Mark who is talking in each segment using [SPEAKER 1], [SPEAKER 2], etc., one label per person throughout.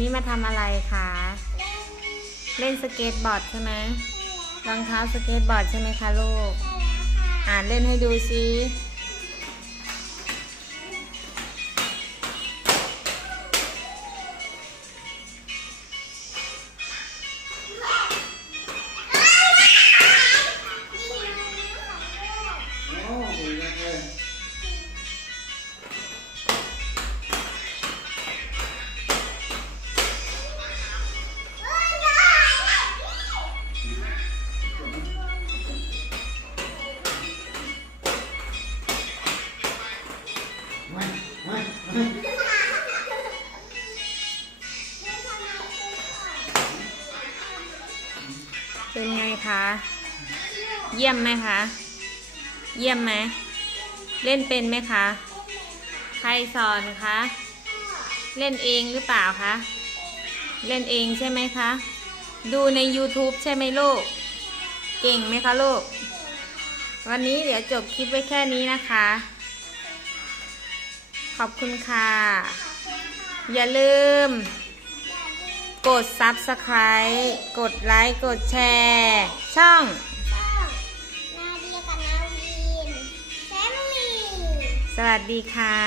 [SPEAKER 1] นี้มาทำอะไรคะ เล่นสเก็ตบอร์ดใช่ไหมรองเท้าสเก็ตบอร์ดใช่ไหมคะลูก อ่านเล่นให้ดูสิ เป็นไงคะ เยี่ยมไหมคะ เยี่ยมไหม เล่นเป็นไหมคะ ใครสอนคะ เล่นเองหรือเปล่าคะ เล่นเองใช่ไหมคะ ดูใน YouTube ใช่ไหมลูก เก่งไหมคะลูก วันนี้เดี๋ยวจบคลิปไว้แค่นี้นะคะ ขอบคุณค่ะ อย่าลืม กด Subscribe กดไลค์ กดแชร์ ช่อง
[SPEAKER 2] นาเดียกับนาวินแฟมิลี่
[SPEAKER 1] สวัสดีค่ะ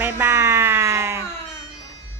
[SPEAKER 1] บ๊ายบาย